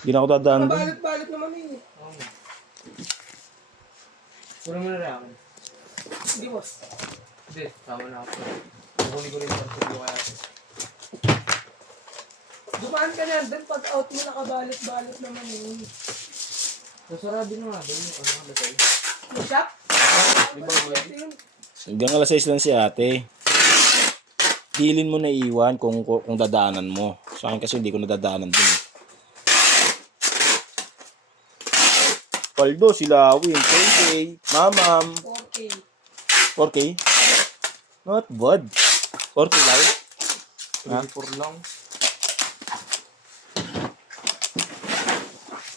Hindi na ako dadaan doon. Mabalit-balit naman yun eh. Puro mo na rin ako. Hindi boss. Hindi, tama na ako. Kukunin ko rin yung sarili ko kaya. Dumaan ka na doon pag out mo nakabalit-balit naman yun. Sasarado na nga doon yung ano, lasay. Yung shop? Di ba, boy? Hanggang alas 6 lang si ate. Dilin mo na iwan kung dadaanan mo. Sa akin kasi hindi ko nadadaanan din. Paldo, sila Win, KK, Mamam. 4K. 4K? Not bad. 4K lang? Ha? 24 lang.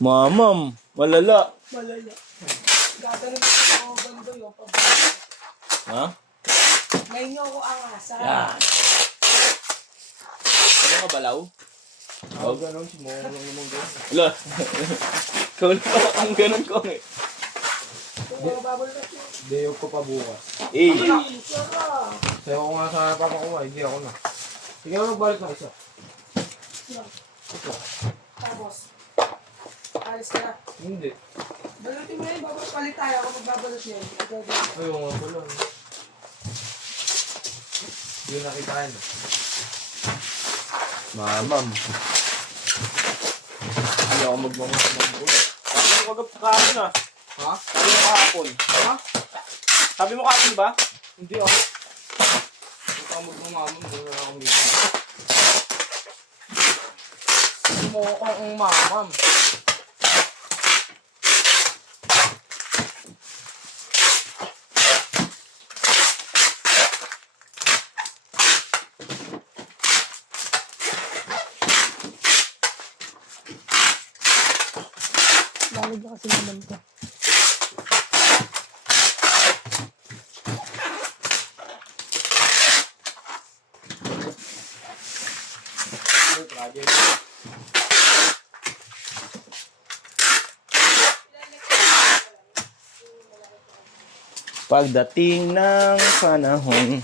Mamam, malala. Malala. Gatanong ko sa mga bando yung pabalik. Ha? Ngayon nyo ako angasan. Yan. Ano ka balaw? Ako ganun, sumoko lang naman ganun. Wala. Kung pala ang ganun ko eh. Kung mga babal na yun. Day off ko pa bukas. Eh, Ay, sarap. Sayo ko nga sa papakuha, hindi ako na. Sige na magbalik na isa. Yan. Tapos, alis ka na. Hindi. Balutin mo na yun, palit tayo ako magbabalot yan. Ikaw din. Ayaw nga pala. Hindi na kitain. Mamam. Hindi ako magmamas ng bulo. Sabi mo kahapon ah. Ha? Sabi mo kahapon. Ha? Sabi mo kahapon ba? Hindi ako. Hindi ako magmamamon. Hindi na ako may sumoko ang mamam. Lawag na kasi naman ko. Pagdating ng panahon.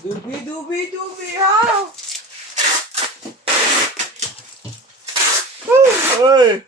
Dubi, ha? Hey!